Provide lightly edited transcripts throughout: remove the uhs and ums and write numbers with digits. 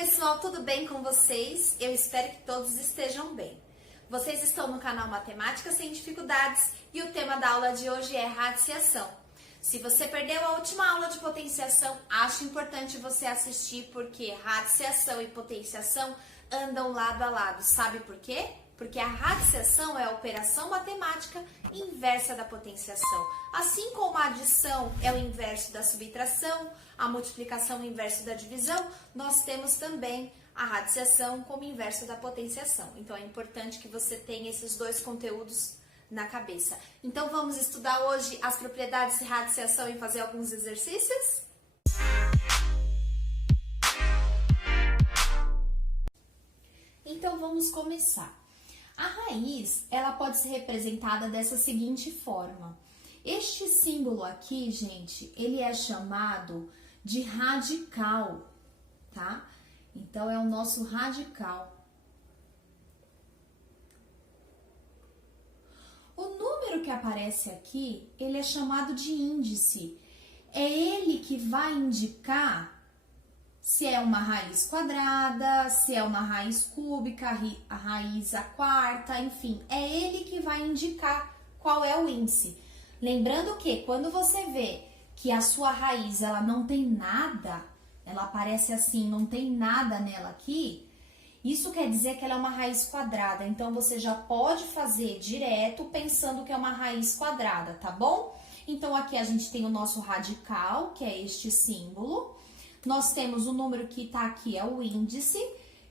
pessoal, tudo bem com vocês? Eu espero que todos estejam bem. Vocês estão no canal Matemática Sem Dificuldades e o tema da aula de hoje é radiciação. Se você perdeu a última aula de potenciação, acho importante você assistir porque radiciação e potenciação andam lado a lado. Sabe por quê? Porque a radiciação é a operação matemática inversa da potenciação. Assim como a adição é o inverso da subtração, a multiplicação é o inverso da divisão, nós temos também a radiciação como inverso da potenciação. Então é importante que você tenha esses dois conteúdos na cabeça. Então vamos estudar hoje as propriedades de radiciação e fazer alguns exercícios? Então vamos começar. A raiz, ela pode ser representada dessa seguinte forma. Este símbolo aqui, gente, ele é chamado de radical, tá? Então, é o nosso radical. O número que aparece aqui, ele é chamado de índice. É ele que vai indicar se é uma raiz quadrada, se é uma raiz cúbica, a raiz a quarta, enfim, é ele que vai indicar qual é o índice. Lembrando que quando você vê que a sua raiz ela não tem nada, ela aparece assim, não tem nada nela aqui, isso quer dizer que ela é uma raiz quadrada. Então você já pode fazer direto pensando que é uma raiz quadrada, tá bom? Então aqui a gente tem o nosso radical, que é este símbolo. Nós temos o número que está aqui, é o índice,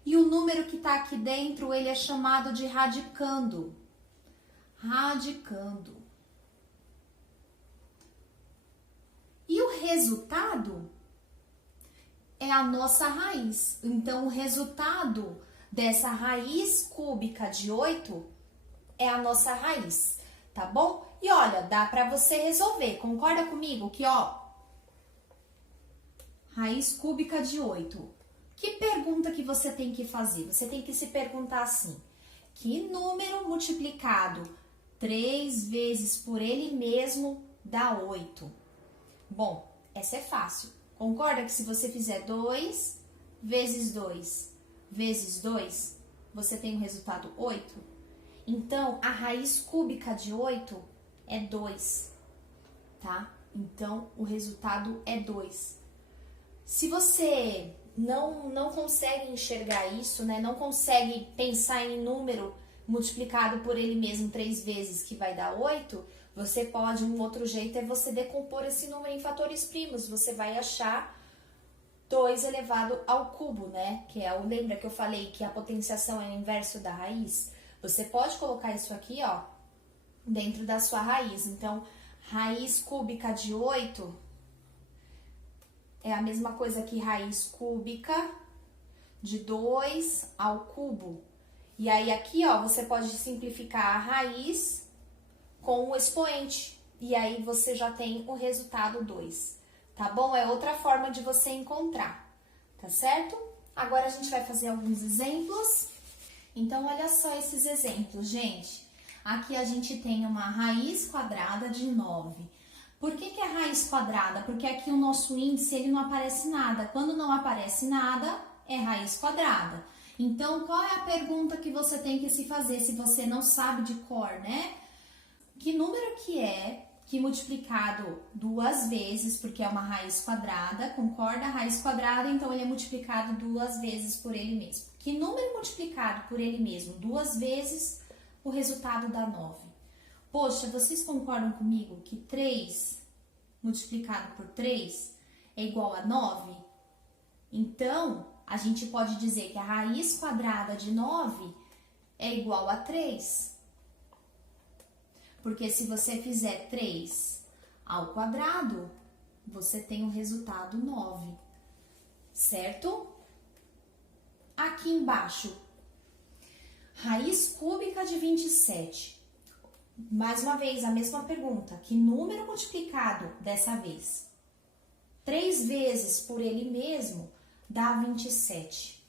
e o número que está aqui dentro, ele é chamado de radicando. Radicando. E o resultado é a nossa raiz. Então, o resultado dessa raiz cúbica de 8 é a nossa raiz, tá bom? E olha, dá para você resolver, concorda comigo que, ó, raiz cúbica de 8. Que pergunta que você tem que fazer? Você tem que se perguntar assim: que número multiplicado 3 vezes por ele mesmo dá 8? Bom, essa é fácil. Concorda que se você fizer 2 vezes 2 vezes 2, você tem o resultado 8? Então, a raiz cúbica de 8 é 2, tá? Então, o resultado é 2. Se você não consegue enxergar isso, né? Não consegue pensar em número multiplicado por ele mesmo 3 vezes que vai dar 8, você pode, um outro jeito é você decompor esse número em fatores primos. Você vai achar 2 elevado ao cubo, né? Que é lembra que eu falei que a potenciação é o inverso da raiz? Você pode colocar isso aqui, ó, dentro da sua raiz. Então, raiz cúbica de 8... é a mesma coisa que raiz cúbica de 2 ao cubo. E aí aqui, ó, você pode simplificar a raiz com o expoente. E aí você já tem o resultado 2, tá bom? É outra forma de você encontrar, tá certo? Agora a gente vai fazer alguns exemplos. Então, olha só esses exemplos, gente. Aqui a gente tem uma raiz quadrada de 9. Por que é raiz quadrada? Porque aqui o nosso índice ele não aparece nada. Quando não aparece nada, é raiz quadrada. Então, qual é a pergunta que você tem que se fazer se você não sabe de cor, né? Que número que é que multiplicado 2 vezes, porque é uma raiz quadrada, concorda? Raiz quadrada, então ele é multiplicado 2 vezes por ele mesmo. Que número multiplicado por ele mesmo 2 vezes, o resultado dá 9. Poxa, vocês concordam comigo que 3 multiplicado por 3 é igual a 9? Então, a gente pode dizer que a raiz quadrada de 9 é igual a 3. Porque se você fizer 3 ao quadrado, você tem o resultado 9, certo? Aqui embaixo, raiz cúbica de 27. Mais uma vez, a mesma pergunta. Que número multiplicado, dessa vez, 3 vezes por ele mesmo, dá 27?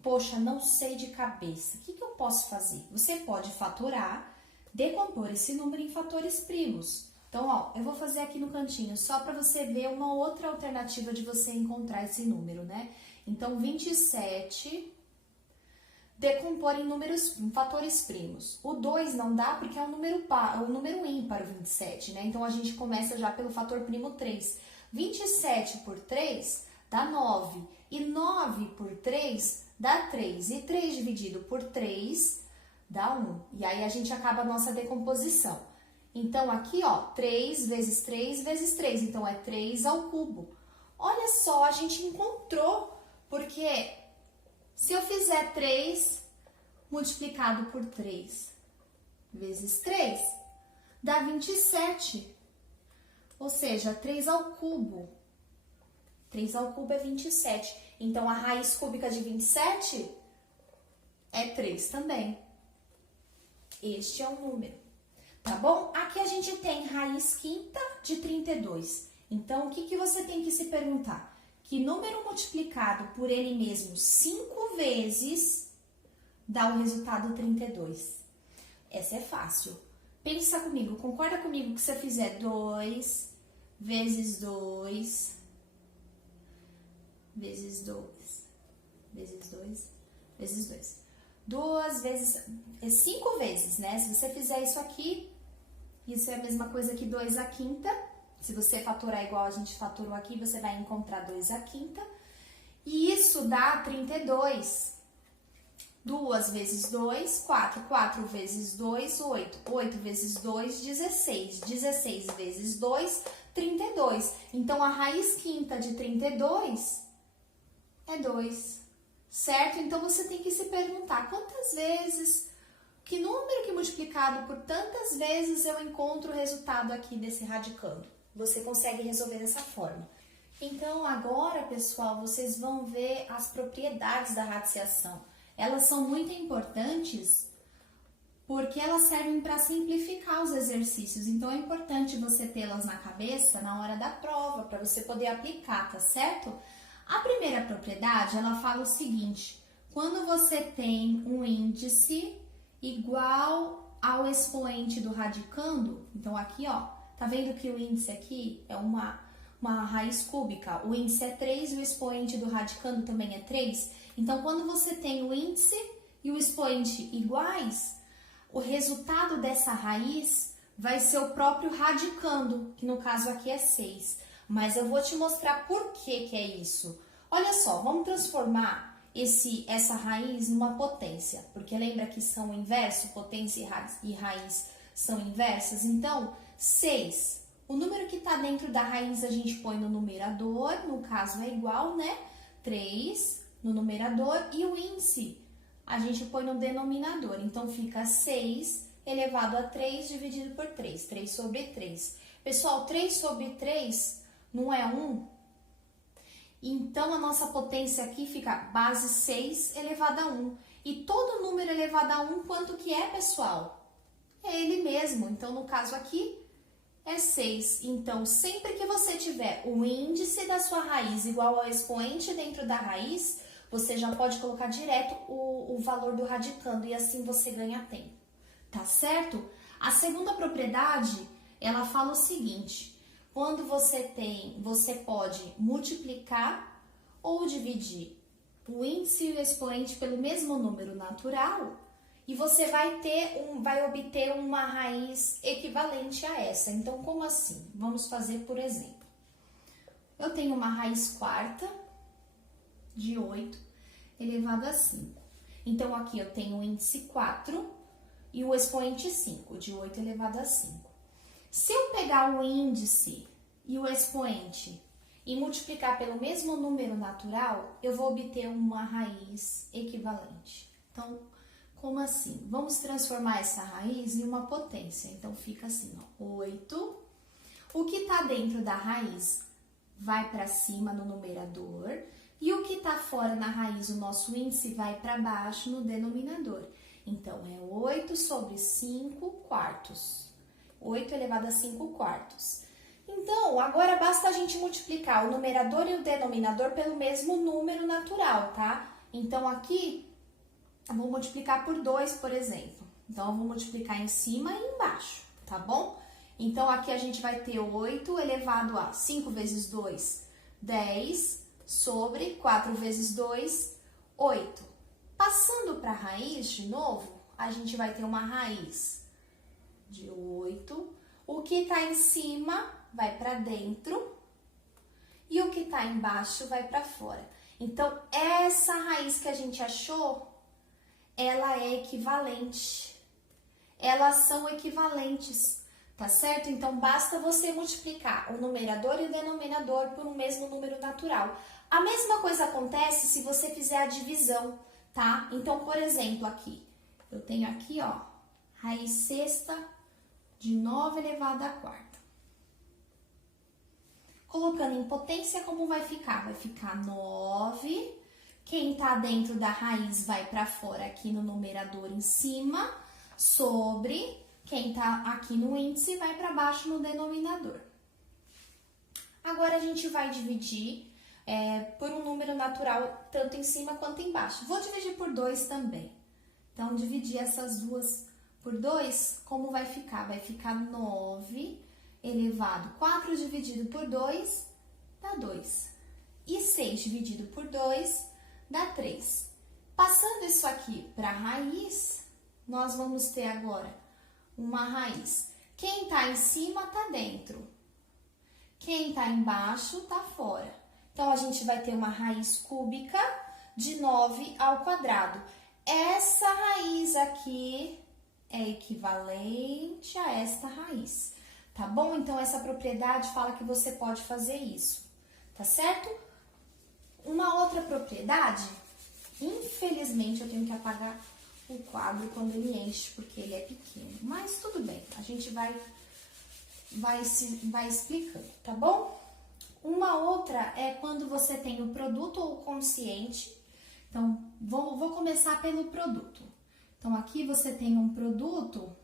Poxa, não sei de cabeça. O que eu posso fazer? Você pode fatorar, decompor esse número em fatores primos. Então, ó, eu vou fazer aqui no cantinho, só para você ver uma outra alternativa de você encontrar esse número, né? Então, 27 decompor em fatores primos. O 2 não dá porque é um número ímpar, o 27, né? Então, a gente começa já pelo fator primo 3. 27 por 3 dá 9. E 9 por 3 dá 3. E 3 dividido por 3 dá 1. E aí, a gente acaba a nossa decomposição. Então, aqui, ó, 3 vezes 3 vezes 3. Então, é 3 ao cubo. Olha só, a gente encontrou, porque se eu fizer 3 multiplicado por 3 vezes 3, dá 27. Ou seja, 3 ao cubo. 3 ao cubo é 27. Então, a raiz cúbica de 27 é 3 também. Este é o número, tá bom? Aqui a gente tem raiz quinta de 32. Então, o que você tem que se perguntar? Que número multiplicado por ele mesmo 5 vezes dá o resultado 32? Essa é fácil. Pensa comigo, concorda comigo que se eu fizer 2 vezes 2, vezes 2, vezes 2, vezes 2. 2 vezes, é 5 vezes, né? Se você fizer isso aqui, isso é a mesma coisa que 2 à quinta. Se você fatorar igual a gente fatorou aqui, você vai encontrar 2 à quinta. E isso dá 32. 2 vezes 2, 4. 4 vezes 2, 8. 8 vezes 2, 16. 16 vezes 2, 32. Então, a raiz quinta de 32 é 2. Certo? Então, você tem que se perguntar quantas vezes, que número que multiplicado por tantas vezes eu encontro o resultado aqui desse radicando. Você consegue resolver dessa forma. Então, agora, pessoal, vocês vão ver as propriedades da radiciação. Elas são muito importantes porque elas servem para simplificar os exercícios. Então, é importante você tê-las na cabeça na hora da prova, para você poder aplicar, tá certo? A primeira propriedade, ela fala o seguinte: quando você tem um índice igual ao expoente do radicando, então aqui, ó, tá vendo que o índice aqui é uma raiz cúbica? O índice é 3 e o expoente do radicando também é 3. Então, quando você tem o índice e o expoente iguais, o resultado dessa raiz vai ser o próprio radicando, que no caso aqui é 6. Mas eu vou te mostrar por que é isso. Olha só, vamos transformar essa raiz numa potência, porque lembra que são inverso, potência e raiz são inversas? Então, 6, o número que está dentro da raiz a gente põe no numerador, no caso é igual, né? 3 no numerador, e o índice a gente põe no denominador. Então, fica 6 elevado a 3 dividido por 3, 3 sobre 3. Pessoal, 3 sobre 3 não é 1? Então, a nossa potência aqui fica base 6 elevado a 1. E todo número elevado a 1, quanto que é, pessoal? É ele mesmo. Então, no caso aqui, é 6. Então, sempre que você tiver o índice da sua raiz igual ao expoente dentro da raiz, você já pode colocar direto o valor do radicando e assim você ganha tempo. Tá certo? A segunda propriedade, ela fala o seguinte: quando você pode multiplicar ou dividir o índice e o expoente pelo mesmo número natural e você vai obter uma raiz equivalente a essa. Então, como assim? Vamos fazer por exemplo. Eu tenho uma raiz quarta de 8 elevado a 5. Então, aqui eu tenho o índice 4 e o expoente 5, de 8 elevado a 5. Se eu pegar o índice e o expoente e multiplicar pelo mesmo número natural, eu vou obter uma raiz equivalente. Então, como assim? Vamos transformar essa raiz em uma potência. Então, fica assim, ó, 8. O que está dentro da raiz vai para cima no numerador e o que está fora na raiz, o nosso índice, vai para baixo no denominador. Então, é 8 sobre 5 quartos. 8 elevado a 5 quartos. Então, agora basta a gente multiplicar o numerador e o denominador pelo mesmo número natural, tá? Então, aqui, eu vou multiplicar por 2, por exemplo. Então, eu vou multiplicar em cima e embaixo, tá bom? Então, aqui a gente vai ter 8 elevado a 5 vezes 2, 10, sobre 4 vezes 2, 8. Passando para a raiz de novo, a gente vai ter uma raiz de 8. O que está em cima vai para dentro e o que está embaixo vai para fora. Então, essa raiz que a gente achou, ela é equivalente. Elas são equivalentes, tá certo? Então, basta você multiplicar o numerador e o denominador por um mesmo número natural. A mesma coisa acontece se você fizer a divisão, tá? Então, por exemplo, aqui, eu tenho aqui, ó, raiz sexta de 9 elevado à quarta. Colocando em potência, como vai ficar? Vai ficar 9. Quem tá dentro da raiz vai para fora aqui no numerador em cima, sobre quem tá aqui no índice vai para baixo no denominador. Agora, a gente vai dividir por um número natural, tanto em cima quanto embaixo. Vou dividir por 2 também. Então, dividir essas duas por 2, como vai ficar? Vai ficar 9 elevado 4 dividido por 2 dá 2. E 6 dividido por 2 dá 3. Passando isso aqui para a raiz, nós vamos ter agora uma raiz. Quem está em cima está dentro. Quem está embaixo está fora. Então, a gente vai ter uma raiz cúbica de 9 ao quadrado. Essa raiz aqui é equivalente a esta raiz, tá bom? Então, essa propriedade fala que você pode fazer isso, tá certo? Uma outra propriedade, infelizmente, eu tenho que apagar o quadro quando ele enche, porque ele é pequeno. Mas tudo bem, a gente vai explicando, tá bom? Uma outra é quando você tem o produto ou o quociente. Então, vou começar pelo produto. Então, aqui você tem um produto,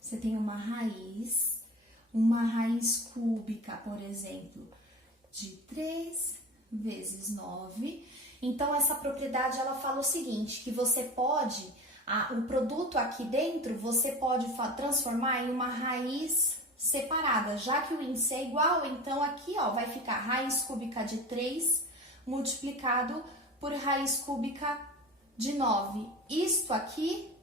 você tem uma raiz cúbica, por exemplo, de 3 vezes 9. Então, essa propriedade, ela fala o seguinte, que você pode, o produto aqui dentro, você pode transformar em uma raiz separada, já que o índice é igual, então aqui, ó, vai ficar raiz cúbica de 3 multiplicado por raiz cúbica de 9. Isto aqui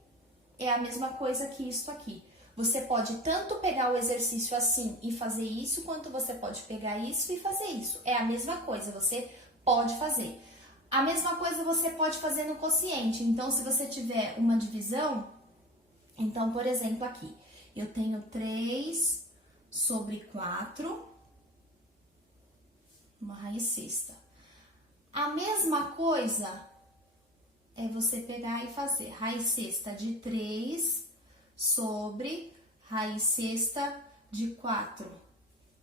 é a mesma coisa que isto aqui. Você pode tanto pegar o exercício assim e fazer isso, quanto você pode pegar isso e fazer isso. É a mesma coisa, você pode fazer. A mesma coisa você pode fazer no quociente. Então, se você tiver uma divisão, então, por exemplo, aqui, eu tenho 3 sobre 4, uma raiz sexta. A mesma coisa é você pegar e fazer raiz sexta de 3 sobre raiz sexta de 4.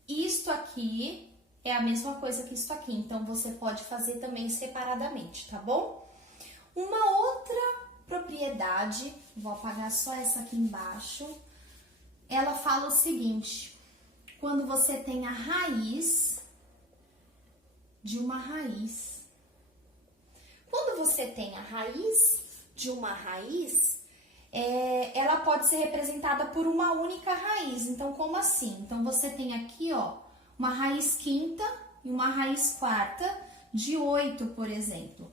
Isto aqui é a mesma coisa que isso aqui, então você pode fazer também separadamente, tá bom? Uma outra propriedade, vou apagar só essa aqui embaixo, ela fala o seguinte: quando você tem a raiz de uma raiz. Quando você tem a raiz de uma raiz, ela pode ser representada por uma única raiz. Então, como assim? Então, você tem aqui, ó, uma raiz quinta e uma raiz quarta de 8, por exemplo.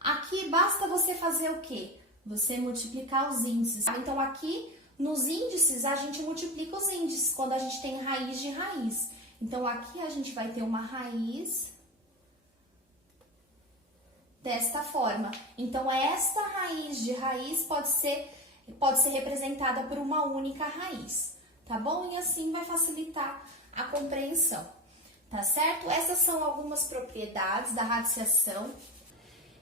Aqui, basta você fazer o quê? Você multiplicar os índices. Então, aqui, nos índices, a gente multiplica os índices, quando a gente tem raiz de raiz. Então, aqui a gente vai ter uma raiz desta forma. Então, esta raiz de raiz pode ser representada por uma única raiz, tá bom? E assim vai facilitar a compreensão, tá certo? Essas são algumas propriedades da radiciação.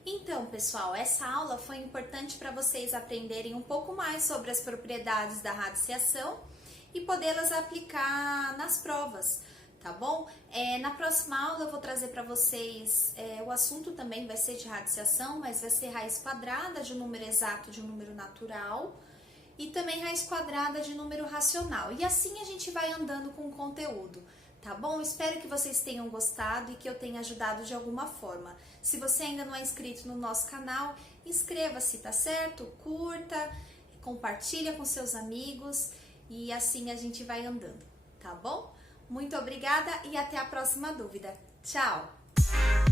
Então, pessoal, essa aula foi importante para vocês aprenderem um pouco mais sobre as propriedades da radiciação e podê-las aplicar nas provas, tá bom? Na próxima aula eu vou trazer para vocês, o assunto também vai ser de radiciação, mas vai ser raiz quadrada de um número exato de um número natural e também raiz quadrada de número racional. E assim a gente vai andando com o conteúdo, tá bom? Espero que vocês tenham gostado e que eu tenha ajudado de alguma forma. Se você ainda não é inscrito no nosso canal, inscreva-se, tá certo? Curta, compartilha com seus amigos e assim a gente vai andando, tá bom? Muito obrigada e até a próxima dúvida. Tchau! Música